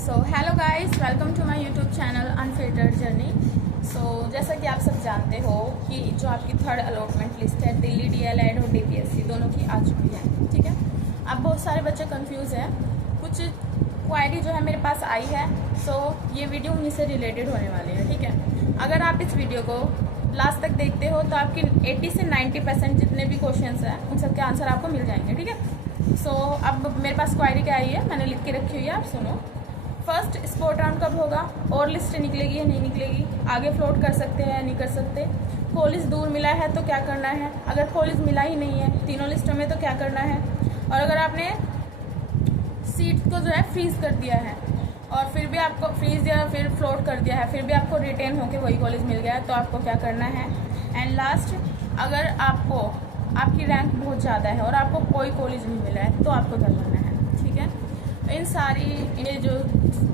So hello guys, welcome to my YouTube channel unfiltered journey. जैसा कि आप सब जानते हो कि जो आपकी थर्ड अलॉटमेंट लिस्ट है दिल्ली डीएलएड और डीपीएससी दोनों की आ चुकी है। ठीक है, अब बहुत सारे बच्चे कंफ्यूज हैं, कुछ क्वायरी जो है मेरे पास आई है। ये वीडियो उन्हीं से रिलेटेड होने वाली है। ठीक है, अगर आप इस वीडियो को लास्ट तक देखते हो तो आपकी 80 से 90% जितने भी क्वेश्चन हैं उन सबके आंसर आपको मिल जाएंगे। ठीक है, अब मेरे पास क्वायरी क्या आई है, मैंने लिख के रखी हुई है, आप सुनो। फर्स्ट स्पोर्ट राउंड कब होगा और लिस्ट निकलेगी या नहीं निकलेगी, आगे फ्लोट कर सकते हैं या नहीं कर सकते, कॉलेज दूर मिला है तो क्या करना है, अगर कॉलेज मिला ही नहीं है तीनों लिस्टों में तो क्या करना है, और अगर आपने सीट को जो है फ्रीज कर दिया है और फिर भी आपको फ्रीज या फिर फ्लोट कर दिया है फिर भी आपको रिटेन होकर वही कॉलेज मिल गया है तो आपको क्या करना है। एंड लास्ट, अगर आपकी रैंक बहुत ज़्यादा है और आपको कोई कॉलेज नहीं मिला है तो आपको क्या करना है। ठीक है, इन सारी ये जो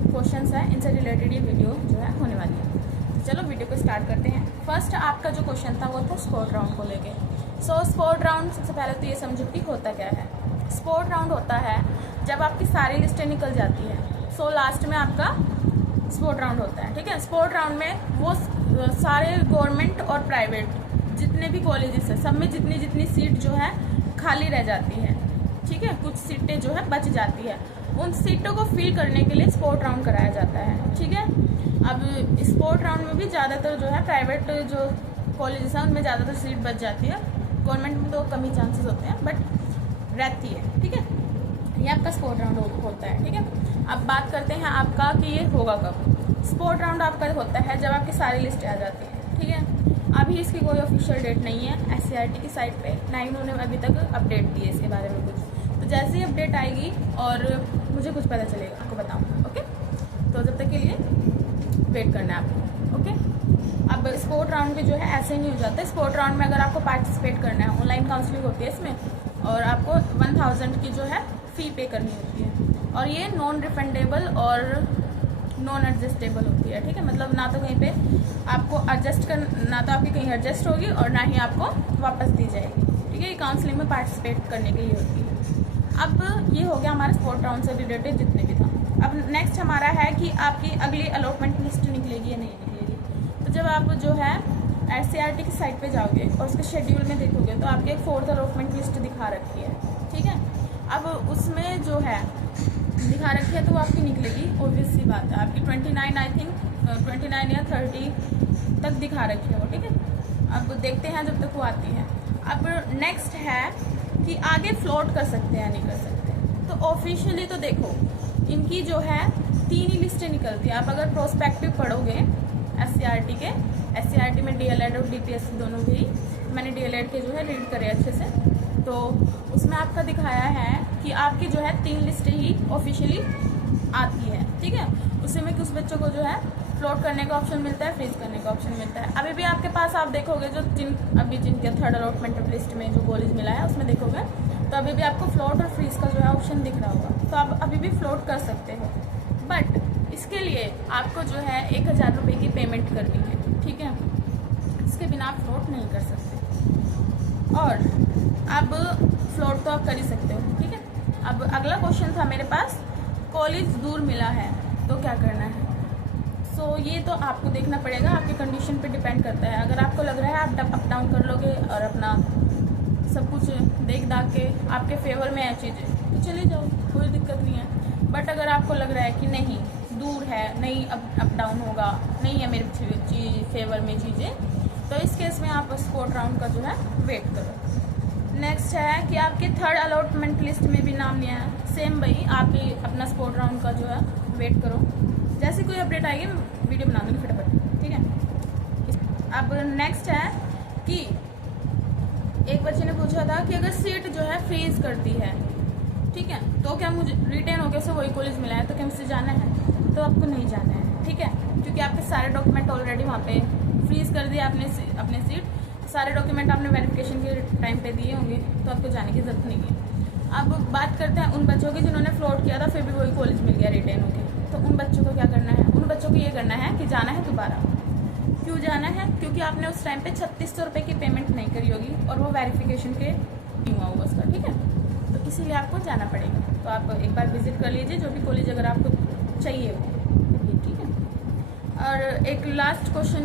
क्वेश्चंस हैं इनसे रिलेटेड ये वीडियो जो है होने वाली है। तो चलो वीडियो को स्टार्ट करते हैं। फर्स्ट आपका जो क्वेश्चन था वो था स्पोर्ट राउंड को लेके। स्पोर्ट राउंड सबसे पहले तो ये समझो कि होता क्या है। स्पोर्ट राउंड होता है जब आपकी सारी लिस्टें निकल जाती हैं, लास्ट में आपका स्पोर्ट राउंड होता है। ठीक है, स्पोर्ट राउंड में वो सारे गवर्नमेंट और प्राइवेट जितने भी कॉलेजेस हैं सब में जितनी जितनी सीट जो है खाली रह जाती है। ठीक है, कुछ सीटें जो है बच जाती है, उन सीटों को फिल करने के लिए स्पोर्ट राउंड कराया जाता है। ठीक है, अब स्पोर्ट राउंड में भी ज़्यादातर जो है प्राइवेट जो कॉलेजेस हैं उनमें ज़्यादातर सीट बच जाती है, गवर्नमेंट में तो कम ही चांसेस होते हैं बट रहती है। ठीक है, ये आपका स्पोर्ट राउंड होता है। ठीक है, अब बात करते हैं आपका कि ये होगा कब। स्पोर्ट राउंड आपका होता है जब आपकी सारी लिस्टें आ जाती हैं। ठीक है, अभी इसकी कोई ऑफिशियल डेट नहीं है एससीईआरटी की साइट पे, ना ही उन्होंने अभी तक अपडेट दी है इसके बारे में कुछ। तो जैसे ही अपडेट आएगी और मुझे कुछ पता चलेगा आपको बताऊँगा। ओके, तो जब तक के लिए वेट करना है आपको। ओके, अब स्पोर्ट राउंड भी जो है ऐसे नहीं हो जाता। स्पोर्ट राउंड में अगर आपको पार्टिसिपेट करना है, ऑनलाइन काउंसलिंग होती है इसमें और आपको 1000 की जो है फ़ी पे करनी होती है और ये नॉन रिफंडेबल और नॉन एडजस्टेबल होती है। ठीक है, मतलब ना तो कहीं पे आपको एडजस्ट कर, ना तो आपकी कहीं एडजस्ट होगी और ना ही आपको वापस दी जाएगी। ठीक है, ये काउंसलिंग में पार्टिसिपेट करने के लिए होती है। अब ये हो गया हमारा स्पोर्ट राउंड से रिलेटेड जितने भी था। अब नेक्स्ट हमारा है कि आपकी अगली अलॉटमेंट लिस्ट निकलेगी या नहीं निकलेगी। तो जब आप जो है एससीईआरटी की साइट पे जाओगे और उसके शेड्यूल में देखोगे तो आपकी एक 4th अलॉटमेंट लिस्ट दिखा रखी है। ठीक है, अब उसमें जो है दिखा रखी है तो वो आपकी निकलेगी, ऑब्वियस सी बात है। आपकी 29 आई थिंक 29 या 30 तक दिखा रखी है वो। ठीक है, अब देखते हैं जब तक वो आती है। अब नेक्स्ट है कि आगे फ्लोट कर सकते हैं या नहीं कर सकते। तो ऑफिशियली तो देखो इनकी जो है 3 ही लिस्टें निकलती है। आप अगर प्रोस्पेक्टिव पढ़ोगे एससीईआरटी के, एससीईआरटी में डीएलएड और डीपीएससी दोनों भी, मैंने डीएलएड के जो है रीड करे अच्छे से, तो उसमें आपका दिखाया है कि आपकी जो है 3 लिस्टें ही ऑफिशियली आती है। ठीक है, उसी में कुछ बच्चों को जो है फ्लोट करने का ऑप्शन मिलता है, फ्रीज करने का ऑप्शन मिलता है। अभी भी आपके पास आप देखोगे जो जिनके थर्ड अलॉटमेंट लिस्ट में जो कॉलेज मिला है उसमें देखोगे तो अभी भी आपको फ्लोट और फ्रीज का जो है ऑप्शन दिख रहा होगा, तो आप अभी भी फ्लोट कर सकते हो। बट इसके लिए आपको जो है 1000 रुपये की पेमेंट करनी है। ठीक है, इसके बिना आप फ्लोट नहीं कर सकते। और अब फ्लोट तो आप कर ही सकते हो। ठीक है, अब अगला क्वेश्चन था मेरे पास, कॉलेज दूर मिला है तो क्या करना है। ये तो आपको देखना पड़ेगा, आपके कंडीशन पे डिपेंड करता है। अगर आपको लग रहा है आप अप डाउन कर लोगे और अपना सब कुछ देख दाख के आपके फेवर में है चीज़ें तो चले जाओ, कोई दिक्कत नहीं है। बट अगर आपको लग रहा है कि नहीं दूर है, नहीं अप डाउन होगा, नहीं है मेरे फेवर में चीज़ें, तो इस केस में आप स्पोर्ट राउंड का जो है वेट करो। नेक्स्ट है कि आपके थर्ड अलॉटमेंट लिस्ट में भी नाम नहीं आया, सेम भाई आप भी अपना स्पोर्ट राउंड का जो है वेट करो। जैसे कोई अपडेट आएगी वीडियो बना दूँगी फटाफट। ठीक है, अब नेक्स्ट है कि एक बच्चे ने पूछा था कि अगर सीट जो है फ्रीज करती है, ठीक है, तो क्या मुझे रिटेन होकर से वही कॉलेज मिला है तो क्या मुझे जाना है। तो आपको नहीं जाना है। ठीक है, क्योंकि आपके सारे डॉक्यूमेंट ऑलरेडी वहाँ पे फ्रीज कर दिया आपने अपने सीट, सारे डॉक्यूमेंट आपने वेरिफिकेशन के टाइम पे दिए होंगे तो आपको जाने की ज़रूरत नहीं है। अब बात करते हैं उन बच्चों की जिन्होंने फ्लोट किया था फिर भी वही कॉलेज मिल गया रिटेन होके, तो उन बच्चों को क्या करना है। उन बच्चों को ये करना है कि जाना है दोबारा। क्यों जाना है, क्योंकि आपने उस टाइम पे 3600 रुपये की पेमेंट नहीं करी होगी और वो वेरिफिकेशन के नहीं हुआ होगा उसका। ठीक है, तो इसीलिए आपको जाना पड़ेगा। तो आप एक बार विजिट कर लीजिए जो भी कॉलेज अगर आपको चाहिए वो, ठीक है। और एक लास्ट क्वेश्चन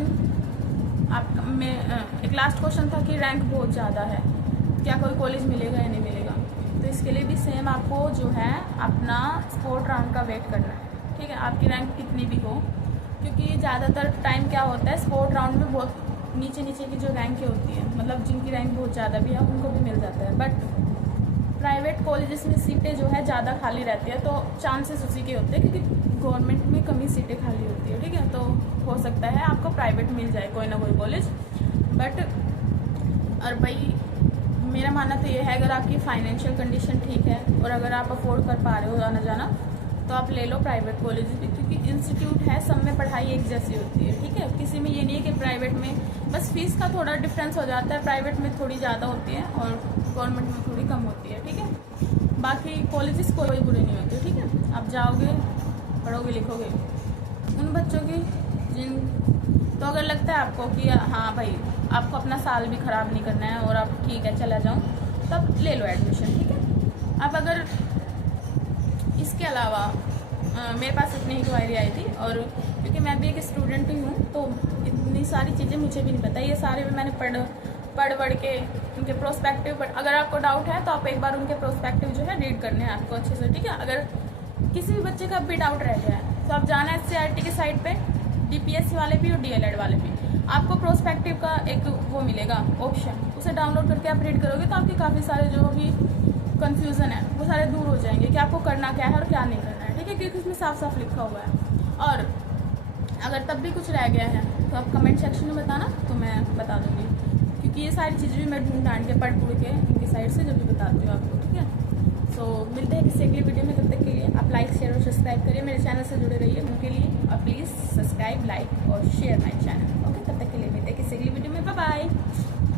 एक लास्ट क्वेश्चन था कि रैंक बहुत ज़्यादा है, क्या कोई कॉलेज मिलेगा या नहीं मिलेगा। तो इसके लिए भी सेम आपको जो है अपना स्पोर्ट राउंड का वेट करना है, ठीक है, आपकी रैंक कितनी भी हो, क्योंकि ज़्यादातर टाइम क्या होता है स्पोर्ट राउंड में बहुत नीचे की जो रैंकें होती हैं, मतलब जिनकी रैंक बहुत ज़्यादा भी है उनको भी मिल जाता है। बट प्राइवेट कॉलेजेस में सीटें जो है ज़्यादा खाली रहती है, तो चांसेस उसी के होते हैं, क्योंकि गवर्नमेंट में कम ही सीटें खाली होती है, ठीक है। तो हो सकता है आपको प्राइवेट मिल जाए कोई ना कोई कॉलेज। बट और भाई मेरा मानना तो ये है, अगर आपकी फाइनेंशियल कंडीशन ठीक है और अगर आप अफोर्ड कर पा रहे हो आना जाना, तो आप ले लो प्राइवेट कॉलेज भी, क्योंकि इंस्टीट्यूट है, सब में पढ़ाई एक जैसी होती है, ठीक है। किसी में ये नहीं है कि प्राइवेट में बस फीस का थोड़ा डिफरेंस हो जाता है, प्राइवेट में थोड़ी ज़्यादा होती है और गवर्नमेंट में थोड़ी कम होती है, ठीक है। बाकी कॉलेजेस कोई बुरे नहीं होते, ठीक है। आप जाओगे, पढ़ोगे, लिखोगे। उन बच्चों की तो अगर लगता है आपको कि हाँ भाई आपको अपना साल भी ख़राब नहीं करना है और आप ठीक है चला जाऊँ, तब ले लो एडमिशन, ठीक है। अब अगर इसके अलावा मेरे पास इतनी ही क्वायरी आई थी, और क्योंकि मैं भी एक स्टूडेंट ही हूँ तो इतनी सारी चीज़ें मुझे भी नहीं पता, ये सारे भी मैंने पढ़ के उनके प्रोस्पेक्टिव पर, अगर आपको डाउट है तो आप एक बार उनके प्रोस्पेक्टिव जो है रीड करने हैं आपको अच्छे से, ठीक है। अगर किसी भी बच्चे का भी डाउट रह गया है तो आप जाना है SCERT की साइट पे, DPSC वाले भी और DLED वाले भी, आपको प्रोस्पेक्टिव का एक वो मिलेगा ऑप्शन, उसे डाउनलोड करके आप रीड करोगे तो आपके काफ़ी सारे जो भी कन्फ्यूज़न है वो सारे दूर हो जाएंगे कि आपको करना क्या है और क्या नहीं करना है, ठीक है, क्योंकि उसमें साफ साफ लिखा हुआ है। और अगर तब भी कुछ रह गया है तो आप कमेंट सेक्शन में बताना, तो मैं बता दूँगी, क्योंकि ये सारी चीज़ें भी मैं ढूंढ ढांड के पढ़ के इनकी साइड से जो भी बताती हूँ आपको, ठीक है। तो मिलते हैं किसी अगली वीडियो में, तब तक के लिए आप लाइक शेयर और सब्सक्राइब करिए, मेरे चैनल से जुड़े रहिए उनके लिए, और प्लीज़ सब्सक्राइब, लाइक और शेयर माई चैनल, ओके। तब तक के लिए मिलते हैं किसी अगली वीडियो में, बाय बाय।